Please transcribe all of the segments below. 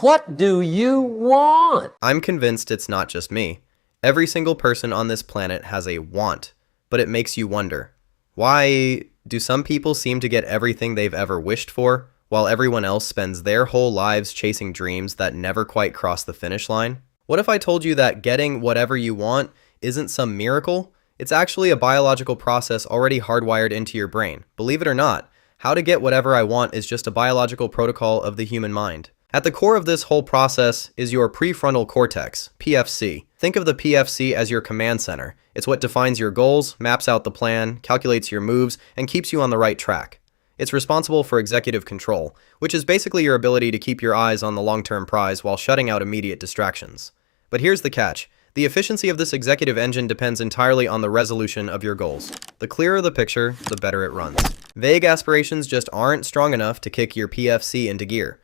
What do you want? I'm convinced it's not just me. Every single person on this planet has a want, but it makes you wonder, why do some people seem to get everything they've ever wished for, while everyone else spends their whole lives chasing dreams that never quite cross the finish line? What if I told you that getting whatever you want isn't some miracle? It's actually a biological process already hardwired into your brain. Believe it or not, how to get whatever I want is just a biological protocol of the human mind. At the core of this whole process is your prefrontal cortex, PFC. Think of the PFC as your command center. It's what defines your goals, maps out the plan, calculates your moves, and keeps you on the right track. It's responsible for executive control, which is basically your ability to keep your eyes on the long-term prize while shutting out immediate distractions. But here's the catch. The efficiency of this executive engine depends entirely on the resolution of your goals. The clearer the picture, the better it runs. Vague aspirations just aren't strong enough to kick your PFC into gear.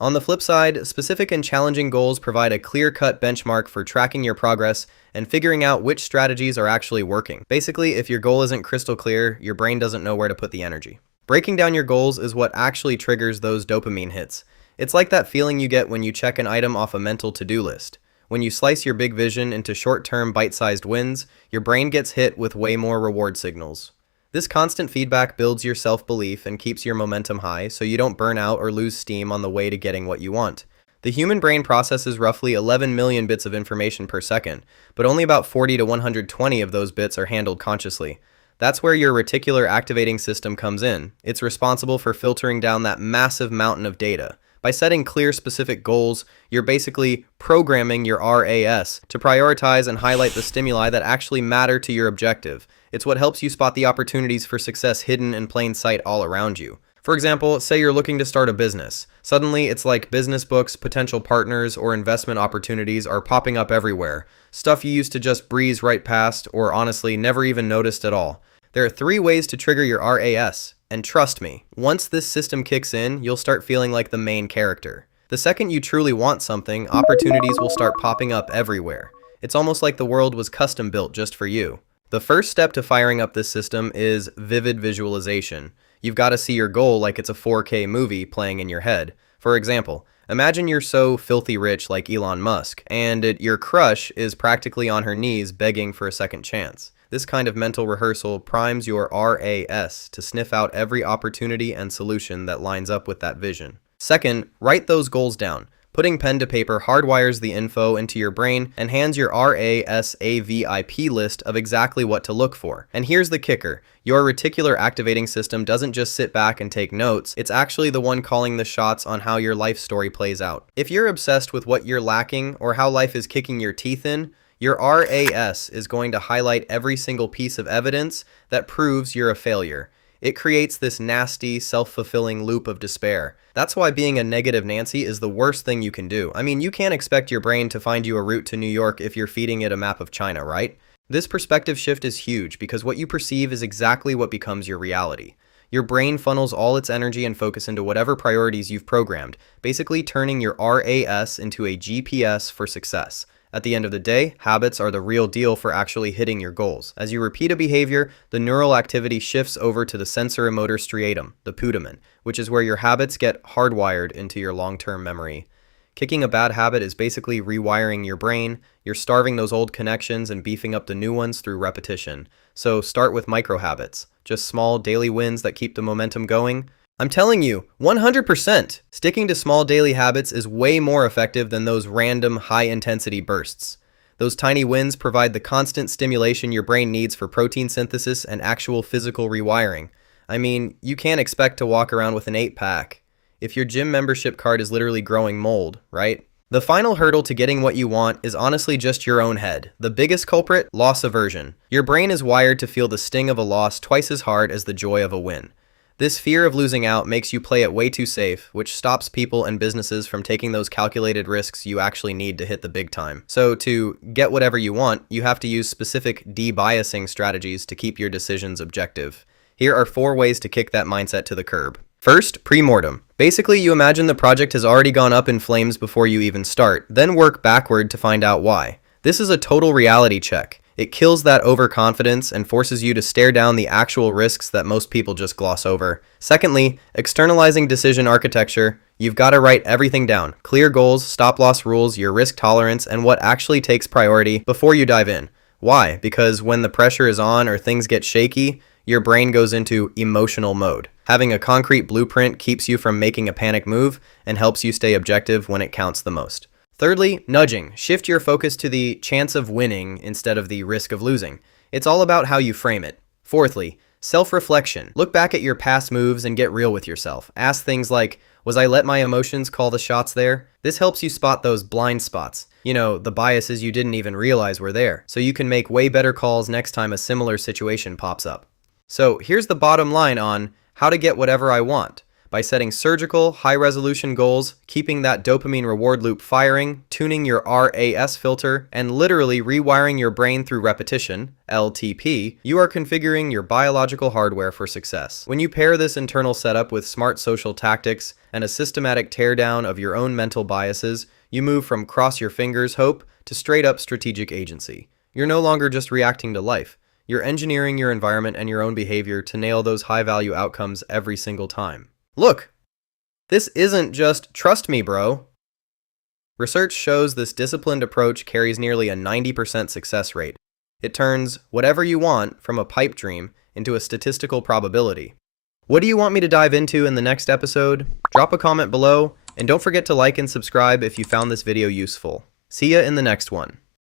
On the flip side, specific and challenging goals provide a clear-cut benchmark for tracking your progress and figuring out which strategies are actually working. Basically, if your goal isn't crystal clear, your brain doesn't know where to put the energy. Breaking down your goals is what actually triggers those dopamine hits. It's like that feeling you get when you check an item off a mental to-do list. When you slice your big vision into short-term, bite-sized wins, your brain gets hit with way more reward signals. This constant feedback builds your self-belief and keeps your momentum high so you don't burn out or lose steam on the way to getting what you want. The human brain processes roughly 11 million bits of information per second, but only about 40 to 120 of those bits are handled consciously. That's where your reticular activating system comes in. It's responsible for filtering down that massive mountain of data. By setting clear, specific goals, you're basically programming your RAS to prioritize and highlight the stimuli that actually matter to your objective. It's what helps you spot the opportunities for success hidden in plain sight all around you. For example, say you're looking to start a business. Suddenly, it's like business books, potential partners, or investment opportunities are popping up everywhere. Stuff you used to just breeze right past, or honestly, never even noticed at all. There are 3 ways to trigger your RAS, and trust me, once this system kicks in, you'll start feeling like the main character. The second you truly want something, opportunities will start popping up everywhere. It's almost like the world was custom built just for you. The first step to firing up this system is vivid visualization. You've got to see your goal like it's a 4K movie playing in your head. For example, imagine you're so filthy rich like Elon Musk, and your crush is practically on her knees begging for a second chance. This kind of mental rehearsal primes your RAS to sniff out every opportunity and solution that lines up with that vision. Second, write those goals down. Putting pen to paper hardwires the info into your brain and hands your RAS a VIP list of exactly what to look for. And here's the kicker. Your reticular activating system doesn't just sit back and take notes, it's actually the one calling the shots on how your life story plays out. If you're obsessed with what you're lacking or how life is kicking your teeth in, your RAS is going to highlight every single piece of evidence that proves you're a failure. It creates this nasty, self-fulfilling loop of despair. That's why being a negative Nancy is the worst thing you can do. I mean, you can't expect your brain to find you a route to New York if you're feeding it a map of China, right? This perspective shift is huge because what you perceive is exactly what becomes your reality. Your brain funnels all its energy and focus into whatever priorities you've programmed, basically turning your RAS into a GPS for success. At the end of the day, habits are the real deal for actually hitting your goals. As you repeat a behavior, the neural activity shifts over to the sensorimotor striatum, the putamen, which is where your habits get hardwired into your long-term memory. Kicking a bad habit is basically rewiring your brain. You're starving those old connections and beefing up the new ones through repetition. So start with micro habits, just small daily wins that keep the momentum going. I'm telling you, 100%! Sticking to small daily habits is way more effective than those random high-intensity bursts. Those tiny wins provide the constant stimulation your brain needs for protein synthesis and actual physical rewiring. I mean, you can't expect to walk around with an 8-pack if your gym membership card is literally growing mold, right? The final hurdle to getting what you want is honestly just your own head. The biggest culprit, loss aversion. Your brain is wired to feel the sting of a loss twice as hard as the joy of a win. This fear of losing out makes you play it way too safe, which stops people and businesses from taking those calculated risks you actually need to hit the big time. So to get whatever you want, you have to use specific de-biasing strategies to keep your decisions objective. Here are 4 ways to kick that mindset to the curb. First, pre-mortem. Basically, you imagine the project has already gone up in flames before you even start, then work backward to find out why. This is a total reality check. It kills that overconfidence and forces you to stare down the actual risks that most people just gloss over. Secondly, externalizing decision architecture. You've got to write everything down. Clear goals, stop-loss rules, your risk tolerance, and what actually takes priority before you dive in. Why? Because when the pressure is on or things get shaky, your brain goes into emotional mode. Having a concrete blueprint keeps you from making a panic move and helps you stay objective when it counts the most. Thirdly, nudging. Shift your focus to the chance of winning instead of the risk of losing. It's all about how you frame it. Fourthly, self-reflection. Look back at your past moves and get real with yourself. Ask things like, was I let my emotions call the shots there? This helps you spot those blind spots. You know, the biases you didn't even realize were there. So you can make way better calls next time a similar situation pops up. So here's the bottom line on how to get whatever I want. By setting surgical, high-resolution goals, keeping that dopamine reward loop firing, tuning your RAS filter, and literally rewiring your brain through repetition, LTP, you are configuring your biological hardware for success. When you pair this internal setup with smart social tactics and a systematic teardown of your own mental biases, you move from cross-your-fingers hope to straight-up strategic agency. You're no longer just reacting to life. You're engineering your environment and your own behavior to nail those high-value outcomes every single time. Look, this isn't just trust me, bro. Research shows this disciplined approach carries nearly a 90% success rate. It turns whatever you want from a pipe dream into a statistical probability. What do you want me to dive into in the next episode? Drop a comment below, and don't forget to like and subscribe if you found this video useful. See ya in the next one.